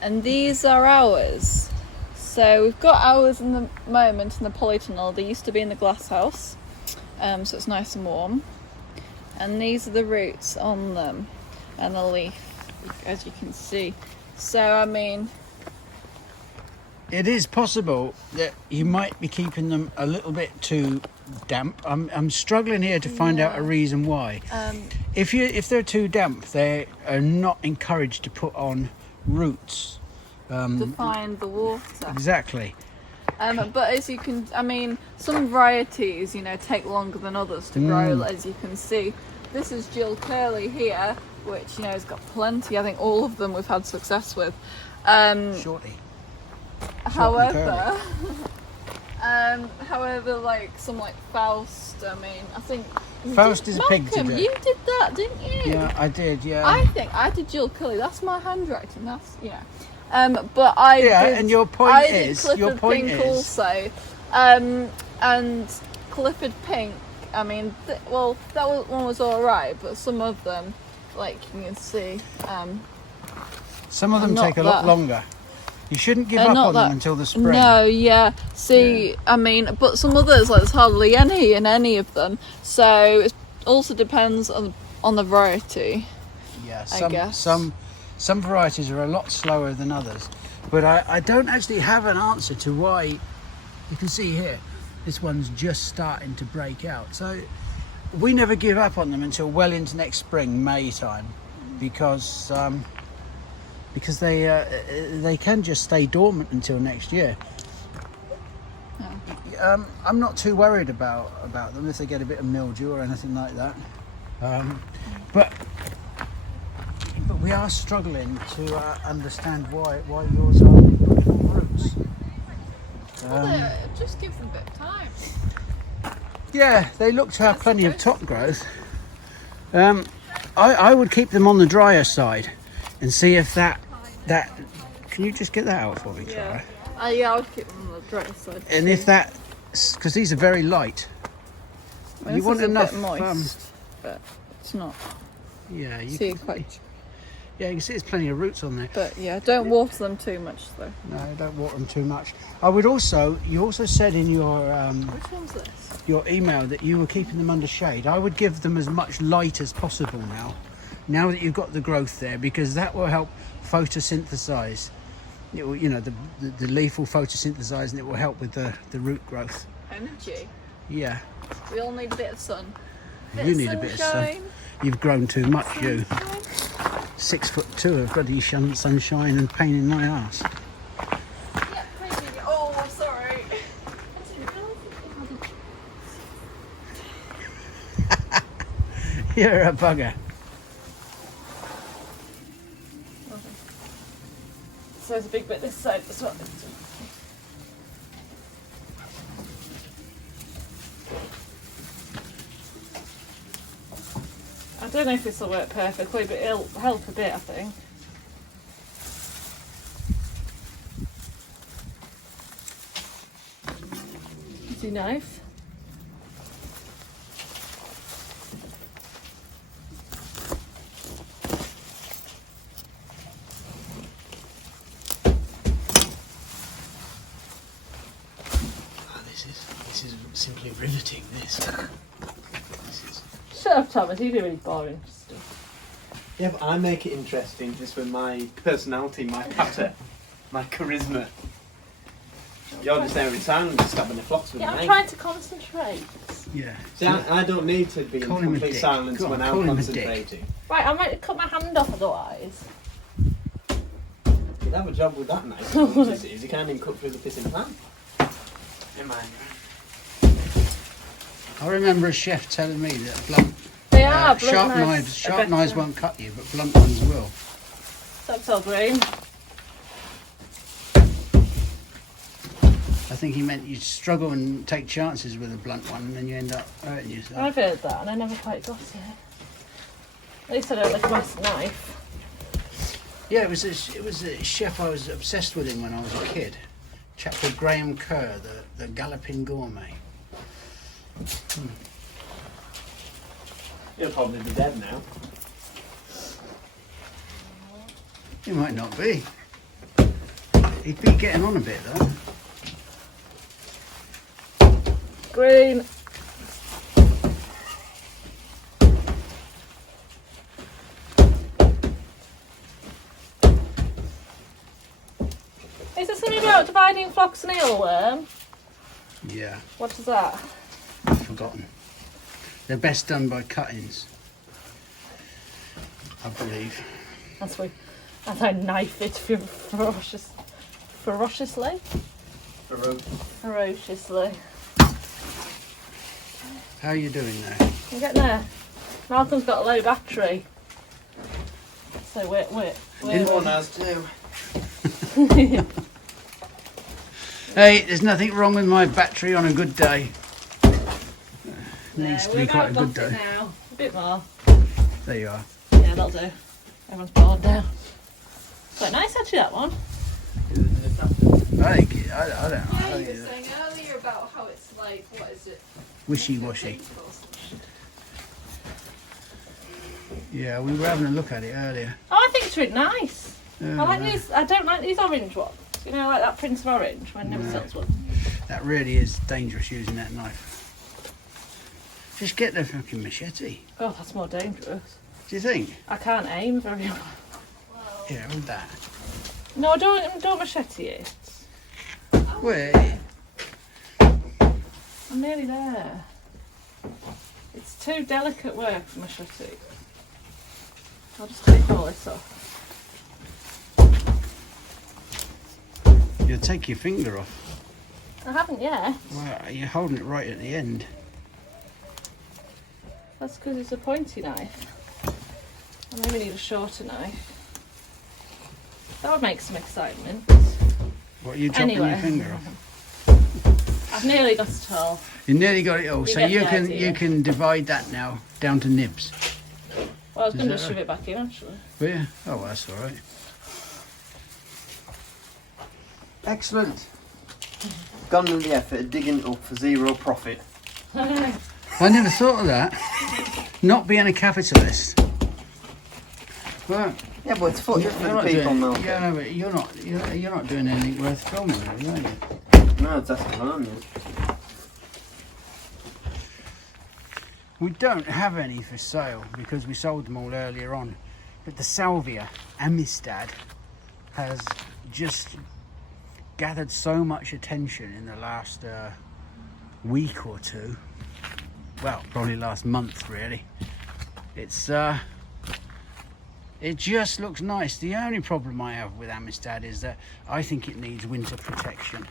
And these are ours. So we've got ours in the moment in the polytunnel. They used to be in the glass house, so it's nice and warm. And these are the roots on them and the leaf, as you can see. So I mean, it is possible that you might be keeping them a little bit too damp. I'm struggling here to find out a reason why. If they're too damp, they are not encouraged to put on roots. to find the water. Exactly. But as you can, I mean, some varieties, you know, take longer than others to grow, as you can see. This is Jill Curley here, which, you know, has got plenty. I think all of them we've had success with. Shorty. However, However, like some like Faust, I mean, I think Faust is a pig to Malcolm, do. you did that, didn't you? Yeah, I did. Yeah. I think I did Jill Cully. That's my handwriting. That's but I Yeah, did, and your point I is- did Clifford your point Pink is- also, and Clifford Pink. I mean, well, that one was all right, but some of them, like you can see, Some of them not take a lot that- longer. You shouldn't give they're up not on that- them until the spring. No, yeah. See, I mean, but some others, like there's hardly any in any of them. So it also depends on the variety. Yeah, I guess. some varieties are a lot slower than others, but I don't actually have an answer to why. You can see here, this one's just starting to break out. So we never give up on them until well into next spring, May time, because they can just stay dormant until next year. I'm not too worried about them if they get a bit of mildew or anything like that. But we are struggling to understand why yours are putting on roots. Just give them a bit of time. Yeah, they look to have plenty of top growth. I would keep them on the drier side and see if that. Can you just get that out for me, Clara? Yeah, I would keep them on the dry side. And if that, because these are very light. I mean, You this want is a enough, bit moist, but it's not. Yeah, you See, can, quite. yeah, you can see there's plenty of roots on there. But yeah, don't water them too much though. No, don't water them too much. I would also, you also said in your Which one's this? your email that you were keeping them under shade. I would give them as much light as possible now that you've got the growth there, because that will help photosynthesize. It will, the leaf will photosynthesize and it will help with the root growth. Energy. Yeah, We all need a bit of sun. you need a bit of sun. sunshine. You've grown too much, you. 6'2" of bloody sunshine and pain in my ass. Yeah, maybe. Oh, I'm sorry. You're a bugger. So there's a big bit this side as well. I don't know if this will work perfectly, but it'll help a bit, I think. Easy knife. This is simply riveting. This is. Shut up, Thomas, you do really boring stuff. Yeah, but I make it interesting just with my personality, my patter, my charisma. You're just there in silence, just having a flocks with Yeah, I'm me. trying to concentrate. Yeah. See, I don't need to be in Call him a complete dick. silence Go on, when call I'm him a dick. concentrating. Right, I might cut my hand off otherwise. You'd have a job with that knife. You can't even cut through the pissing pan. Never mind. I remember a chef telling me that blunt, They are blunt sharp knives. knives, are sharp knives better. won't cut you, but blunt ones will. That's all green. I think he meant you struggle and take chances with a blunt one, and then you end up hurting yourself. I've heard that and I never quite got it. At least I don't like a massive knife. Yeah, it was a chef. I was obsessed with him when I was a kid. A chap called Graham Kerr, the Galloping Gourmet. He'll probably be dead now. He might not be. He'd be getting on a bit though. Green. Is there something about dividing flocks and eelworm? Yeah, What is that? I've forgotten. They're best done by cuttings, I believe. As I knife it ferociously. Ferociously. How are you doing there? I'm getting there. Malcolm's got a low battery. So wait. Anyone has too. Hey, there's nothing wrong with my battery on a good day. Needs to be quite a good day. Now. A bit more. There you are. Yeah, that'll do. Everyone's bored now. Quite nice actually, that one. I think, I don't know. I Yeah, you think were saying earlier about how it's like, what is it? wishy-washy. Yeah, we were having a look at it earlier. Oh, I think it's really nice. Yeah, I like these. I don't like these orange ones. You know, like that Prince of Orange when never sells one. That really is dangerous using that knife. Just get the fucking machete. Oh, that's more dangerous. Do you think? I can't aim very well. Yeah, with that. No, I don't machete it. Wait. I'm nearly there. It's too delicate work for machete. I'll just take all this off. You'll take your finger off. I haven't yet. Well, you're holding it right at the end. That's because it's a pointy knife. I maybe need a shorter knife. That would make some excitement. What, are you chopping Anyway. your finger off? I've nearly got it all. You nearly got it all. You So get you the can idea. you can divide that now down to nibs. Well, I was Is going to that shove it back in actually. Will you? Oh, well, that's all right. Excellent. Gone to the effort of digging it up for zero profit. I never thought of that. Not being a capitalist. Well, Yeah, but it's footage for the not people doing, now. yeah, no, but you're not doing anything worth filming, really, are you? No, it's actually fun. We don't have any for sale because we sold them all earlier on. But the Salvia Amistad has just gathered so much attention in the last week or two. Well, probably last month, really. It's it just looks nice. The only problem I have with Amistad is that I think it needs winter protection.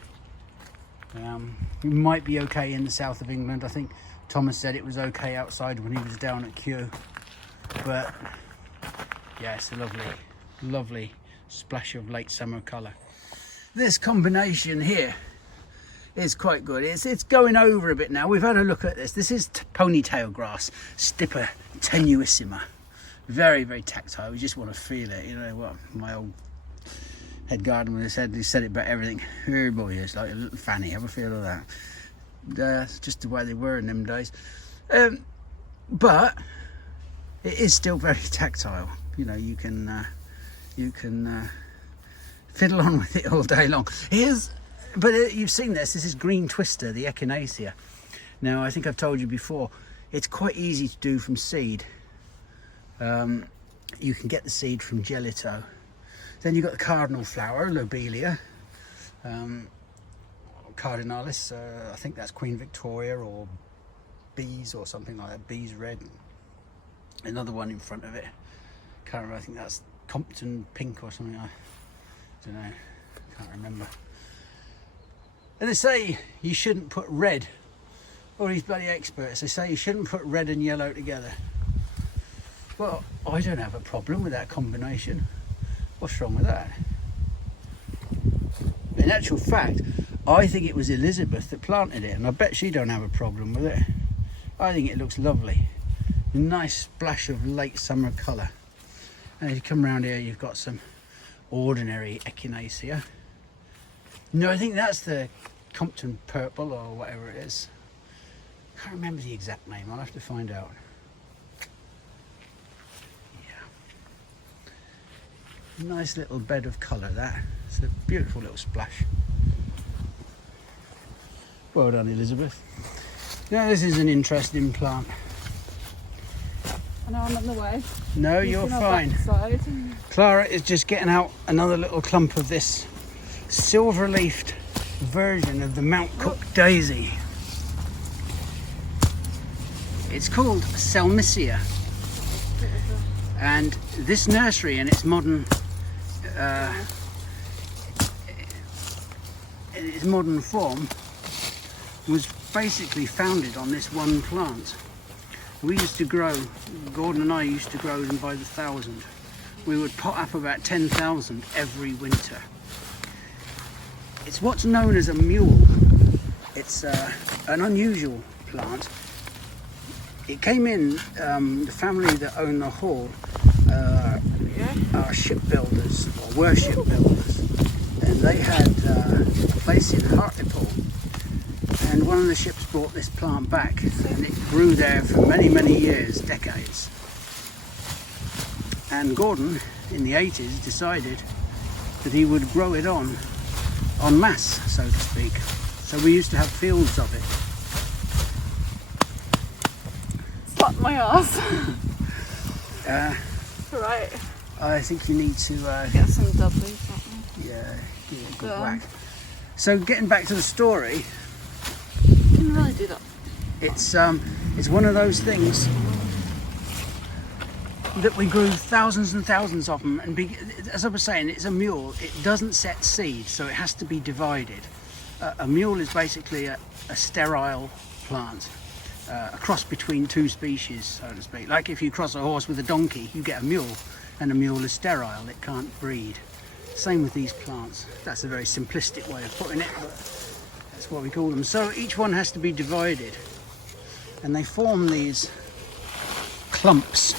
It might be okay in the south of England. I think Thomas said it was okay outside when he was down at Kew. But yeah, it's a lovely, lovely splash of late summer colour. This combination here is quite good. It's going over a bit now. We've had a look at this. This is ponytail grass, Stipper tenuissima. Very, very tactile. We just want to feel it. You know what my old head gardener said? He said it about everything. Oh boy, it's like a little fanny. Have a feel of that. It's just the way they were in them days. But it is still very tactile. You know, you can fiddle on with it all day long. You've seen this. This is green twister, the echinacea. Now, I think I've told you before, it's quite easy to do from seed. You can get the seed from Gelito. Then you've got the cardinal flower, lobelia. Cardinalis, I think that's Queen Victoria or Bees or something like that. Bees red. Another one in front of it. Can't remember, I think that's Compton pink or something. I don't know. Can't remember. And they say you shouldn't put red. All these bloody experts, they say you shouldn't put red and yellow together. Well, I don't have a problem with that combination. What's wrong with that? In actual fact, I think it was Elizabeth that planted it, and I bet she don't have a problem with it. I think it looks lovely. Nice splash of late summer colour. And if you come around here, you've got some ordinary echinacea. No, I think that's the Compton purple or whatever it is. I can't remember the exact name. I'll have to find out. Yeah. Nice little bed of colour, that. It's a beautiful little splash. Well done, Elizabeth. Now, this is an interesting plant. I know I'm on the way. No, you're fine. Clara is just getting out another little clump of this silver-leafed version of the Mount Cook daisy. It's called Salmisia, and this nursery in its modern form was basically founded on this one plant. We used to grow, Gordon and I used to grow them by the thousand. We would pot up about 10,000 every winter. It's what's known as a mule. It's an unusual plant. It came in, the family that own the hall are shipbuilders, or were shipbuilders, and they had a place in Horticulture, and one of the ships brought this plant back, and it grew there for many, many years, decades. And Gordon, in the 80s, decided that he would grow it en masse, so to speak. So we used to have fields of it. Slap my ass. Right. I think you need to Get some dudleys. yeah, give it a good whack. So getting back to the story, You can really do that. it's one of those things that we grew thousands and thousands of them, and as I was saying, it's a mule. It doesn't set seed, so it has to be divided. A mule is basically a sterile plant, a cross between two species, so to speak. Like if you cross a horse with a donkey, you get a mule, and a mule is sterile, it can't breed. Same with these plants. That's a very simplistic way of putting it, but that's what we call them. So each one has to be divided, and they form these clumps.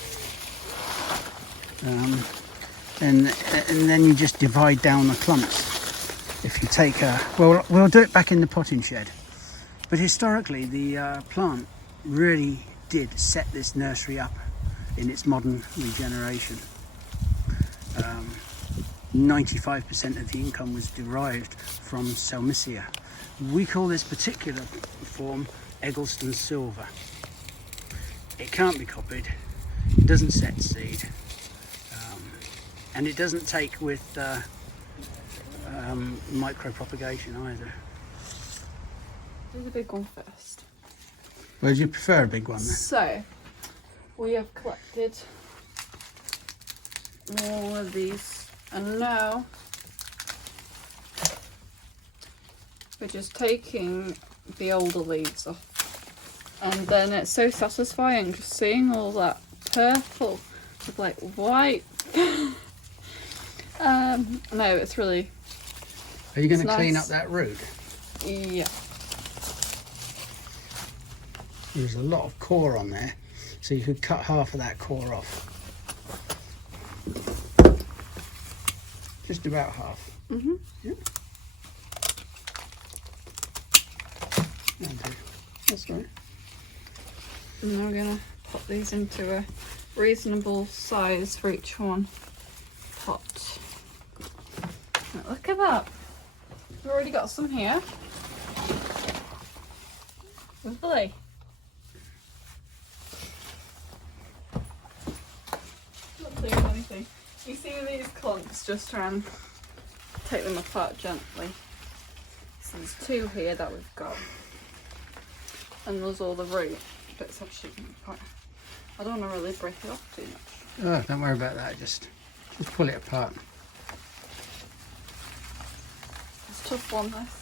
And then you just divide down the clumps. If you take we'll do it back in the potting shed. But historically, the plant really did set this nursery up in its modern regeneration. 95% of the income was derived from Salmisia. We call this particular form Eggleston Silver. It can't be copied, it doesn't set seed, and it doesn't take with micro-propagation either. Do the big one first. Would you prefer a big one then? So, we have collected all of these, and now we're just taking the older leaves off, and then it's so satisfying just seeing all that purple with like white. No, it's really. Are you going to It's clean nice. up that root? Yeah. There's a lot of core on there, so you could cut half of that core off. Just about half. Mhm. Yep. That'll do. That's right. And now we're gonna put these into a reasonable size for each one pot. Now, look at that. We've already got some here. Lovely. Not doing anything. You see these clumps, just try and take them apart gently. So there's two here that we've got. And there's all the root bits actually quite. I don't want to really break it off too much. Oh, don't worry about that. Just pull it apart. It's a tough one, this.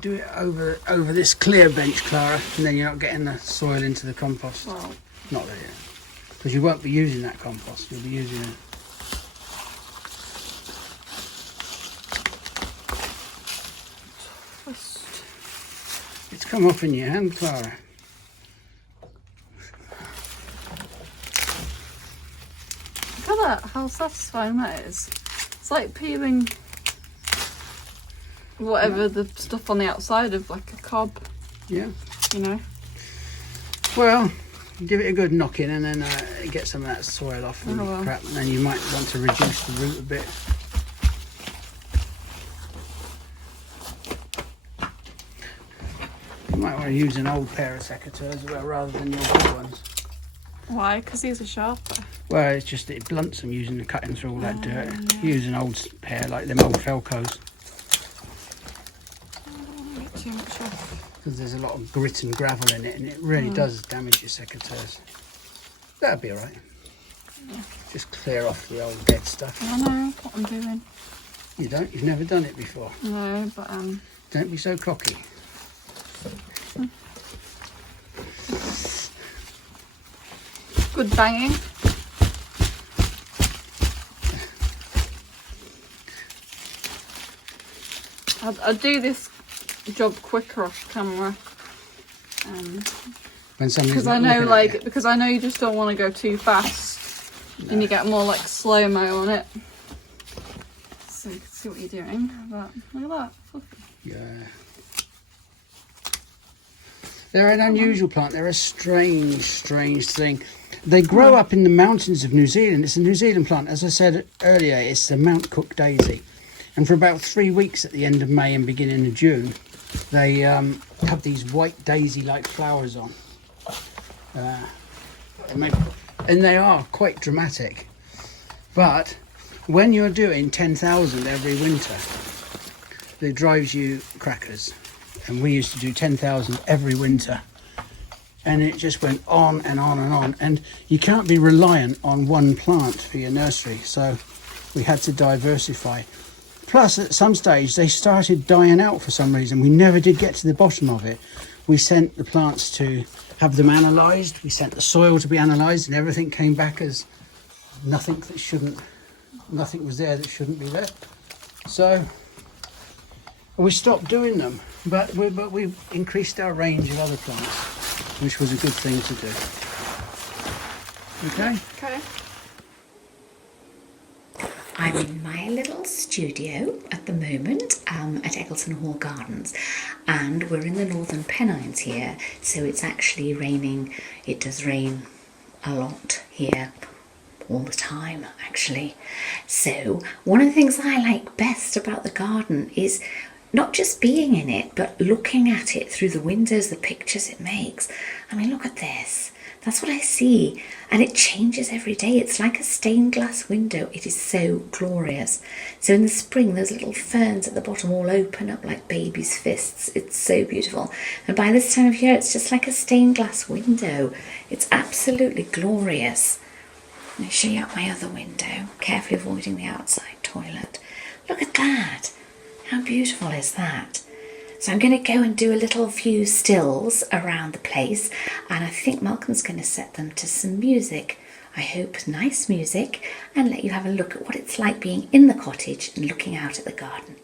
Do it over this clear bench, Clara, and then you're not getting the soil into the compost. Well, Not there yet, because you won't be using that compost. You'll be using it. twist. It's come up in your hand, Clara. Look at that, how satisfying that is. It's like peeling whatever the stuff on the outside of like a cob, Yeah. you know. Well, give it a good knocking and then get some of that soil off and Oh, well. crap, and then you might want to reduce the root a bit. You might want to use an old pair of secateurs rather than your good ones. Why? Because these are sharper. Well, it's just that it blunts them using the cutting through all that dirt. Use an old pair like them old Felcos, Get too much off. because there's a lot of grit and gravel in it, and it really does damage your secateurs. That'll be alright. Just clear off the old dead stuff. I know what I'm doing. You don't? You've never done it before. No, but Don't be so cocky. good banging. I'd do this job quicker off camera. When somebody's Because I know, like, because I know you just don't want to go too fast, and you get more like slow mo on it. So you can see what you're doing. But look at that, fluffy. Yeah. They're an unusual plant. They're a strange thing. They grow up in the mountains of New Zealand. It's a New Zealand plant. As I said earlier, it's the Mount Cook daisy. And for about 3 weeks at the end of May and beginning of June, they have these white daisy-like flowers on. And they are quite dramatic. But when you're doing 10,000 every winter, it drives you crackers. And we used to do 10,000 every winter. And it just went on and on and on. And you can't be reliant on one plant for your nursery. So we had to diversify. Plus, at some stage, they started dying out for some reason. We never did get to the bottom of it. We sent the plants to have them analysed. We sent the soil to be analysed, and everything came back as nothing was there that shouldn't be there. So we stopped doing them, but we've increased our range of other plants, which was a good thing to do. Okay? Okay. I'm in my little studio at the moment at Eccleston Hall Gardens, and we're in the Northern Pennines here, so it's actually raining. It does rain a lot here, all the time actually. So one of the things I like best about the garden is not just being in it, but looking at it through the windows, the pictures it makes. I mean, look at this. That's what I see, and it changes every day. It's like a stained glass window. It is so glorious. So in the spring, those little ferns at the bottom all open up like babies' fists. It's so beautiful. And by this time of year, it's just like a stained glass window. It's absolutely glorious. Let me show you out my other window, carefully avoiding the outside toilet. Look at that. How beautiful is that? So I'm going to go and do a little few stills around the place, and I think Malcolm's going to set them to some music. I hope nice music, and let you have a look at what it's like being in the cottage and looking out at the garden.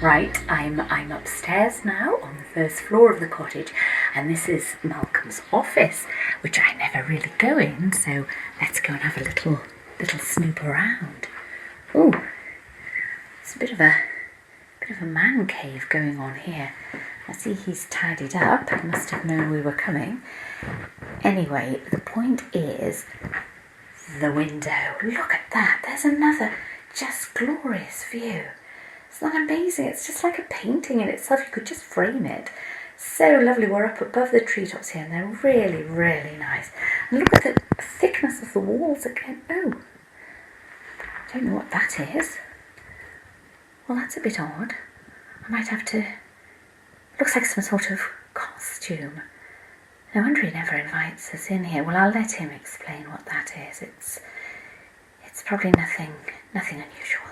Right, I'm upstairs now on the first floor of the cottage, and this is Malcolm's office, which I never really go in, so let's go and have a little snoop around. Oh, it's a bit of a man cave going on here. I see he's tidied up. He must have known we were coming. Anyway, the point is the window. Look at that. There's another just glorious view. Isn't that amazing? It's just like a painting in itself. You could just frame it. So lovely. We're up above the treetops here and they're really, really nice. And look at the thickness of the walls again. Oh, I don't know what that is. Well, that's a bit odd. I might have to... Looks like some sort of costume. No wonder he never invites us in here. Well, I'll let him explain what that is. It's probably nothing unusual.